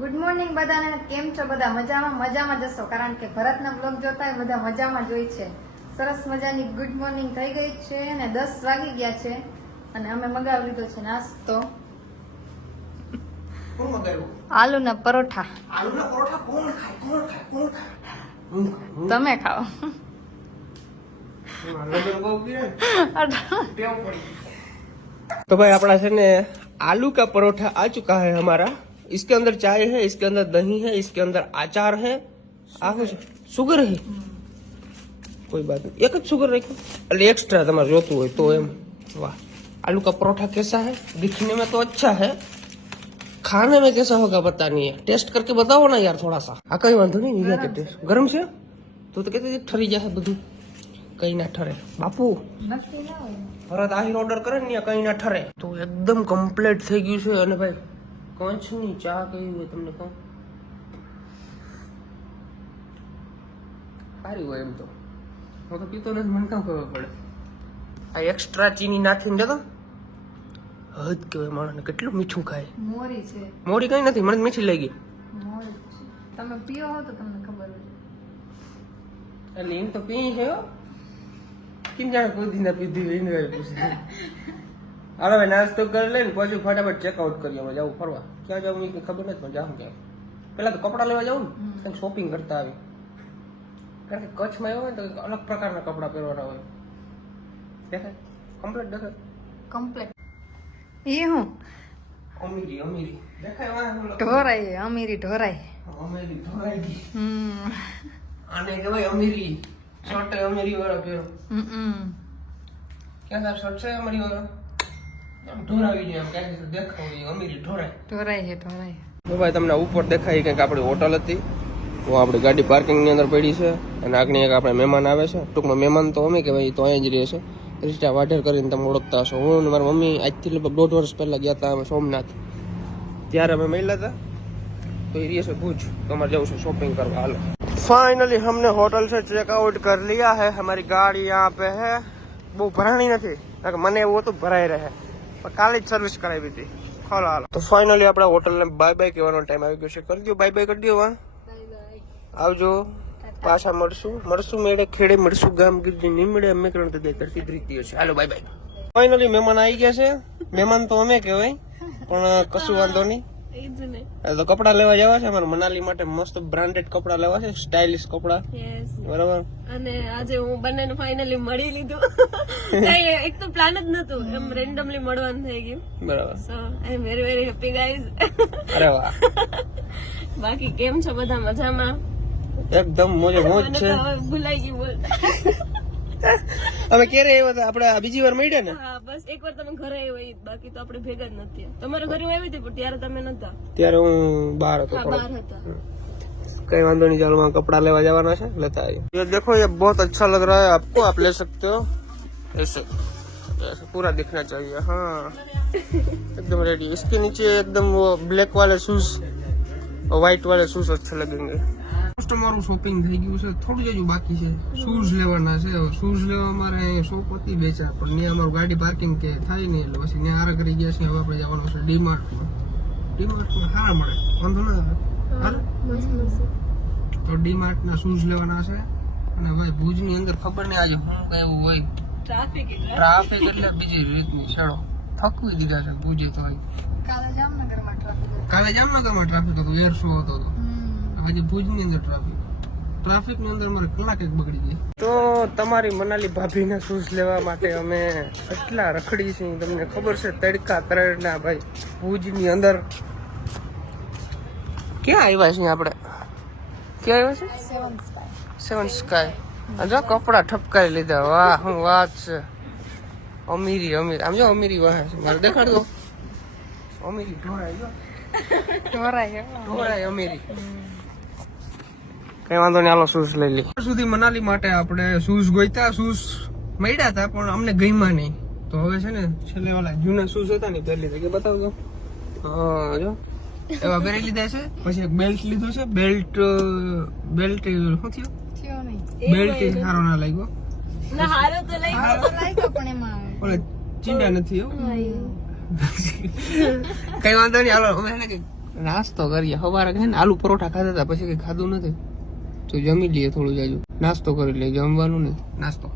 Good morning બધાને. કેમ છો બધા? મજામાં જશો, કારણ કે ભરતના બ્લોગ જોતા હોય બધા મજામાં જોઈ છે. સરસ મજાની ગુડ મોર્નિંગ થઈ ગઈ છે અને 10 વાગી ગયા છે અને અમે મગાવી લીધો છે નાસ્તો. કોણ મગાવ્યું? આલુના પરોઠા. આલુના પરોઠા કોણ ખાય? તમે ખાઓ. तो भाई अपना से ने आलू का परोठा आ चुका है हमारा. इसके अंदर चाय है, इसके अंदर दही है, इसके अंदर अचार है. शुगर है कोई बात नहीं, एक शुगर रखो એટલે एक्स्ट्रा તમારે જોતું હોય તો એમ. वाह, आलू का परोठा कैसा है? दिखने में तो अच्छा है, खाने में कैसा होगा पता नहीं है. टेस्ट करके बताओ ना यार थोड़ा सा. आ कई वांधो नहीं के टेस्ट गरम છે તો कहते ठरी जाए બધું. કઈ ના ઠરે બાપુ. નક્કી ના હોય. ભરત આહીર ઓર્ડર કરે ને કઈ ના ઠરે. તો એકદમ કમ્પ્લીટ થઈ ગયું છે. અને ભાઈ કંચની ચા કેવી હોય તમને કહું, સારી હોય એમ તો. હું તો પીતો નથી, મને કામ ખબર પડે. આ એક્સ્ટ્રા ચીની નાખીને દેતો હદ કહેવાય માણસને. કેટલું મીઠું ખાય. મોરી છે. મોરી કઈ નથી, મને મીઠી લાગી. મોરી છે. તમે પીઓ હો તો તમને ખબર હોય. એટલે એમ તો પી છે હો. કેમ જાણે કોઈ દી ના પીધી હોય એને પૂછે. હાલો ભાઈ નાસ્તો કરી લઈને પછી ફટાફટ ચેકઆઉટ કરીએ. અમે જવું ફરવા. ક્યાં જવું એ ખબર નથી પણ જાઉં ક્યાં. પેલા તો કપડા લેવા જાઉં ને, કંઈક શોપિંગ કરતા આવી. કારણ કે કચ્છમાં એવું હોય ને તો અલગ પ્રકારના કપડા પહેરવાના હોય. દેખાય કમ્પ્લીટ દેખાય. કમ્પ્લેટ એ હું અમીરી અમીરી દેખાય. ઢોરાય. અમીરી ઢોરાય. અમીરી ઢોરાઈ ગઈ. આને કહેવાય અમીરી. શર્ટ અમીરી વાળા પહેરો. ક્યાં તાર શર્ટ છે અમીરી વાળા? આમ ઢોરાવી જાય, આમ ક્યાંક દેખાવ અમીરી ઢોરાય. ઢોરાય. તો ભાઈ તમને ઉપર દેખાય કંઈક આપણી હોટલ હતી. તો આપણી ગાડી પાર્કિંગની અંદર પડી છે અને આગળ એક આપણે મહેમાન આવે છે. ટૂંકમાં મહેમાન તો અમે કહેવાય, તો અહીંયા જ રહે છે. ક્રિસ્ટા વાઢેર કરીને તમે ઓળખતા હશો. હું અને મારી મમ્મી આજથી લગભગ 1.5 વર્ષ પહેલા ગયા હતા અમે સોમનાથ. ત્યારે અમે મળ્યા હતા. तो ये से भूज तो हमारे जाऊँ से शॉपिंग करवा. हालो फाइनली हमने होटल से चेकआउट कर लिया है. हमारी गाड़ी यहाँ पे है. वो भरानी नहीं, મને वो तो ભરાઈ રહે. કાલે જ સર્વિસ કરાવી હતી. હાલો હાલો. તો ફાઇનલી આપણે હોટલને બાય બાય કહેવાનો ટાઈમ આવી ગયો છે. કરી દો બાય બાય કરી દો. આવજો, પાછા મળશું મેળે ખેડે મળશું ગામ ગીરજી નહીં મળે અમે કરતી કરતી પ્રીતિ છે. હાલો બાય બાય. ફાઇનલી મહેમાન આવી ગયા છે. મહેમાન તો અમે કહેવાય પણ કશું વાંધો નહીં. તો કપડા લેવા જવા છે અમારે મનાલી માટે. મસ્ત બ્રાન્ડેડ કપડા લેવા છે, સ્ટાઇલિશ કપડા. બરાબર. અને આજે હું બંનેને ફાઇનલી મળી લીધું. એક તો પ્લાન જ નતું, એમ રેન્ડમલી મળવાનું થઈ ગયું. બરાબર. So I am very very happy guys. અરે વાહ. બાકી કેમ છો બધા? મજામાં? એકદમ મોજે મોજ છે. ભૂલાઈ ગયું બોલ. અમે ક્યારે આવ્યા હતા? આપણે બીજી વાર મળ્યા ને? હા બસ એકવાર તમે ઘરે આવ્યા, બાકી તો આપણે ભેગા જ નથી. તમારા ઘરે આવી હતી પણ ત્યારે તમે નતા. ત્યારે હું બહાર હતો. હા બહાર હતા. कई वांदो नहीं, चलो वहाँ कपड़ा लेवा जावाना है, लेता आइए. ये देखो ये बहुत अच्छा लग रहा है आपको, आप ले सकते हो. ऐसे ऐसे पूरा दिखना चाहिए. हाँ एकदम रेडी. इसके नीचे एकदम वो ब्लैक वाले शूज और व्हाइट वाले शूज अच्छे लगेंगे. તમારું શોપિંગ થઈ ગયું છે, થોડું જ બાકી છે. શૂઝ લેવાના છે. શૂઝ લેવા અમારે શોપ હતી બે ચાર, પણ ત્યાં અમારું ગાડી પાર્કિંગ કે થાય નહીં એટલે પછી ત્યાં આરા કરી ગયા છે. હવે આપણે જવાનું છે ડીમાર્ટમાં. ડીમાર્ટમાં સારા મળે, વાંધો ના આવે. તો ડીમાર્ટના શૂઝ લેવાના છે. અને ભાઈ ભુજની અંદર ખબર નહીં આજે શું એવું હોય. ટ્રાફિક એટલે બીજી રીતની છેડો. થકવી દીધા છે ભુજે તો. કાલે જામનગરમાં ટ્રાફિક હતો, એર શો હતો. આજે ભુજની અંદર ટ્રાફિકની અંદર મારે કલાક એક બગડી ગઈ. તો તમારી મનાલી ભાભીના શૂઝ લેવા માટે અમે એટલા રખડી છીએ તમને ખબર છે. તડકા તરડના ભાઈ ભુજની અંદર. ક્યાં આવ્યા છીએ આપણે? ક્યાં આવ્યા છે? સેવન સ્કાય. જો કપડા ઠપકાઈ લીધા. વાહ શું વાત છે. અમીરી આમ જો અમીરી વાહ છે. મારે દેખાડ દો. અમીરી ઢોરાય અમીરી. કઈ વાંધો નહીં, હાલો શૂઝ લઈ લઈએ. સુધી મનાલી માટે આપણે શૂઝ ગોઈતા. શૂઝ મળ્યા હતા પણ અમને ગઈમાં નહીં. તો હવે છે ને છેલ્લે વાળા જૂના શૂઝ હતા ને પહેરી લીધા. કે બતાવજો. હા જો એવા પહેરી લીધા છે. પછી એક બેલ્ટ લીધો છે. બેલ્ટ શું થયું? બેલ્ટ સારો ના લાગ્યો. ના હારો તો લાગ્યો પણ એમાં ચીંડા નથી. કઈ વાંધો નહીં, હાલો અમે નાસ્તો કરીએ. સવારે છે ને આલુ પરોઠા ખાધા હતા, પછી કઈ ખાધું નથી, તો જમી લઈએ થોડું જાજુ. નાસ્તો કરી લઈએ, જમવાનું નહીં, નાસ્તો.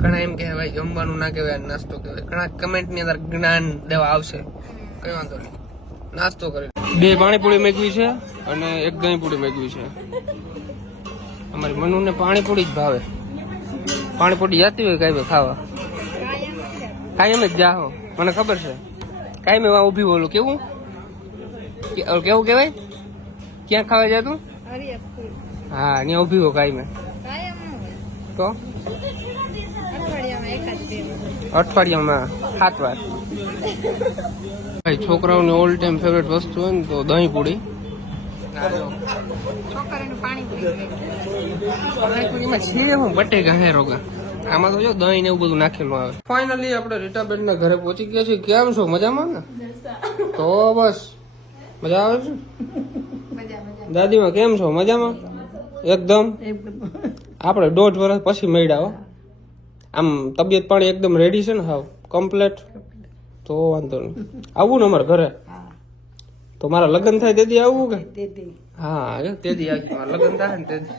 ઘણા એમ કહેવાય ભાઈ જમવાનું ના કહેવાય, નાસ્તો કહેવાય. ઘણા કમેન્ટ ની અંદર જ્ઞાન દેવા આવશે, કઈ વાંધો નહીં. નાસ્તો કરી 2 પાણીપુરી મેગવી છે અને 1 દહીં પૂરી મેગવી છે. અમારી મનુને પાણીપુરી જ ભાવે. પાણીપુરી જાતી હોય કઈ ખાવા, કાયમ જ જાહો, મને ખબર છે. કાયમ એવા ઉભી બોલું. કેવું કેવું કહેવાય? ક્યાં ખાવા જાય તું? હા, ત્યાં ઉભી હો કાયમ. તો અઠવાડિયામાં 7 વાર. ભાઈ છોકરાઓની ઓલ ટાઈમ ફેવરેટ વસ્તુ હોય ને તો દહીં પૂરી. પાણીપુરીમાં છે હું બટેકા હે રોગા, આમાં તો જો દહીં ને એવું બધું નાખેલું આવે. ફાઇનલી આપણે રીટાબેન ના ઘરે પહોંચી ગયા છીએ. કેમ છો? મજામાં ને? તો બસ મજા આવે છે. દાદીમાં કેમ છો? મજામાં એકદમ? આપણે 1.5 વર્ષ પછી મળ્યા હો. આમ તબિયત પાણી એકદમ રેડી છે ને? હાવ કમ્પ્લેટ? તો વાંધો નહીં, આવું ને અમારા ઘરે. તો મારા લગ્ન થાય તેથી આવું કે? હા તેથી લગ્ન થાય ને તેથી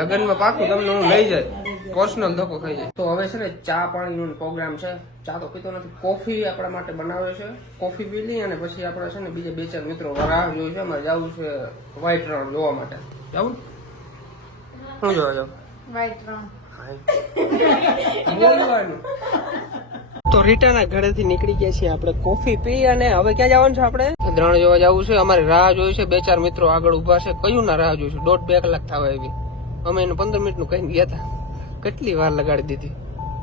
લગ્નમાં પાકું તમને હું લઈ જાય, પર્સનલ ધક્કો ખાઈ જાય. તો હવે છે ને ચા પાણીનો પ્રોગ્રામ છે. ચા તો પીતો નથી, કોફી આપણા માટે બનાવે છે. કોફી પી લઈ અને પછી આપણે છે ને બીજા 2-4 મિત્રો રાહ જોયું છે. અમારે જવું છે વ્હાઈટ રણ જોવા માટે. જવું શું જોવા જાવ? વ્હાઈટ રણ. તો રીટાના ઘરેથી નીકળી ગયા છીએ આપણે કોફી પી અને હવે ક્યાં જવાનું છે? આપણે રણ જોવા જવું છે. અમારે રાહ જોઈ છે, 2-4 મિત્રો આગળ ઉભા છે. કયું ના રાહ જોઈશું? 1.5-2 કલાક થવા એવી. અમે એને 15 મિનિટનું કહીને ગયા હતા, કેટલી વાર લગાડી દીધી.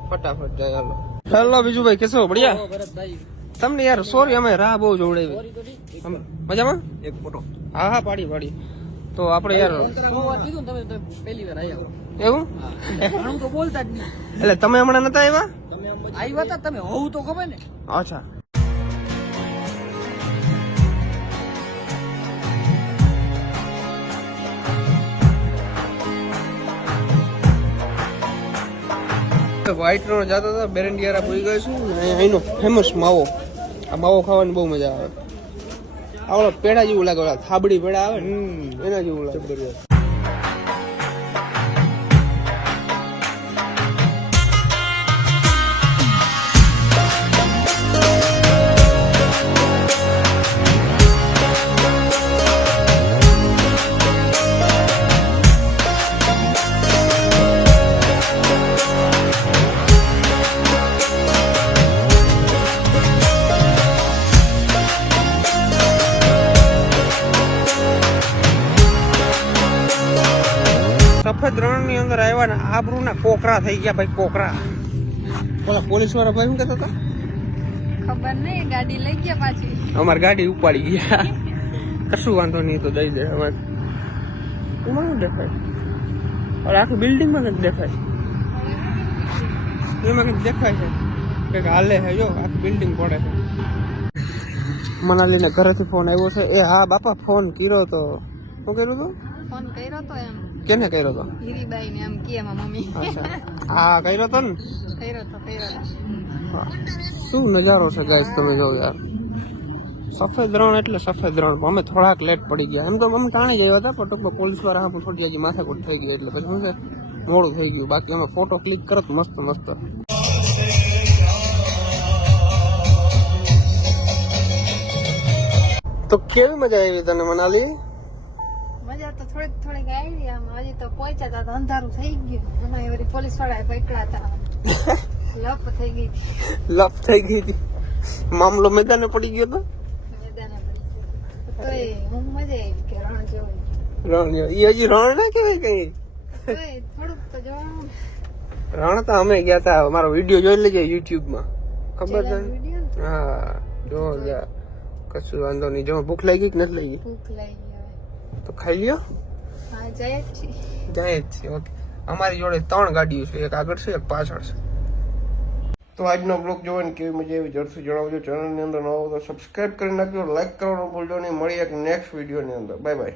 ફટાફટ જાય. હાલો હેલો બીજું ભાઈ, કેસો બઢિયા? તમને યાર સોરી, અમે રાહ બહુ જોવડાવી. મજામાં? એક ફોટો. હા હા પાડી. તો આપણે યાર એવું તો બોલતા જ નહીં. એટલે તમે હમણાં નતા આવ્યા? આવ્યા હતા તમે, હોવું તો ખબર ને. અચ્છા. વ્હાઈટ રણ જતા હતા, બેરંડિયારા પૂરી ગયો છું. અહીંનો ફેમસ માવો, આ માવો ખાવાની બહુ મજા આવે. આવડો પેડા જેવું લાગે, ઓલા થાબડી પેડા આવે ને એના જેવું લાગે. સફેદ રણ ની અંદર આવ્યા ને આબરૂ ના કોકરા થઈ ગયા ભાઈ, કોકરા. ઓલા પોલીસ વાળા ભાઈ શું કહેતા હતા? ખબર નહીં, ગાડી લઈ ગયા પાછી. અમારી ગાડી ઉપાડી ગયા. કશું વાંધો નહીં, તો દઈ દે. અમારે એમાં શું દેખાય? આખી બિલ્ડિંગ માં કંઈક દેખાય, એમાં કંઈક દેખાય છે, કંઈક હાલે છે. જો આખી બિલ્ડિંગ પડે છે. મનાલી ને ઘરેથી ફોન આવ્યો છે. એ હા બાપા, ફોન કર્યો તો. શું કર્યું હતું? ફોન કર્યો તો એમ. કેને કર્યો તો? હીરીબાઈ ને એમ કે એમાં મમ્મી. હા કર્યો તો ને. કર્યો તો. શું નજારો છે ગાઈસ, તમે જો યાર. સફેદ રણ એટલે સફેદ રણ. અમે થોડાક લેટ પડી ગયા. એમ તો અમે ટાણી ગયા હતા, પણ ટૂંકમાં પોલીસ વાળા આપણે થોડી હજી માથાકૂટ થઈ ગઈ એટલે પછી શું છે મોડું થઈ ગયું. બાકી અમે ફોટો ક્લિક કરત મસ્ત મસ્ત. તો કેવી મજા આવી તને મનાલી? મજા તો થોડીક આવી. આમ હજી તો પહોંચ્યા હતા તો અંધારું થઈ ગયું. એમાં વળી પોલીસ વાળા પકડ્યા હતા. લપ થઈ ગઈ હતી. લપ થઈ ગઈ હતી. મામલો મેદાને પડી ગયો તો. મેદાને પડી ગયો તો એ હું મજા આવી કે રણ જેવું. રણ એ હજી રણ ના કહેવાય કઈ. થોડુંક તો જોવાનું. રણ તો અમે ગયા હતા. મારો વિડીયો જોઈ લેજો YouTube માં, ખબર છે? હા જો યાર, કશું વાંધો નહીં. જો ભૂખ લાગી કે નથી લાગી? ભૂખ લાગી હવે તો ખાઈ લ્યો. હા જાય જ છે. જાય જ છે. ઓકે, અમારી જોડે 3 ગાડીઓ છે, એક આગળ છે, એક પાછળ છે. તો આજનો બ્લોગ જોવાની કેવી મજા આવી જરૂરથી જણાવજો. ચેનલની અંદર નવો તો સબસ્ક્રાઇબ કરી નાખજો, લાઈક કરવાનું ભૂલજો નહીં. મળી એક નેક્સ્ટ વિડીયોની અંદર. Bye bye.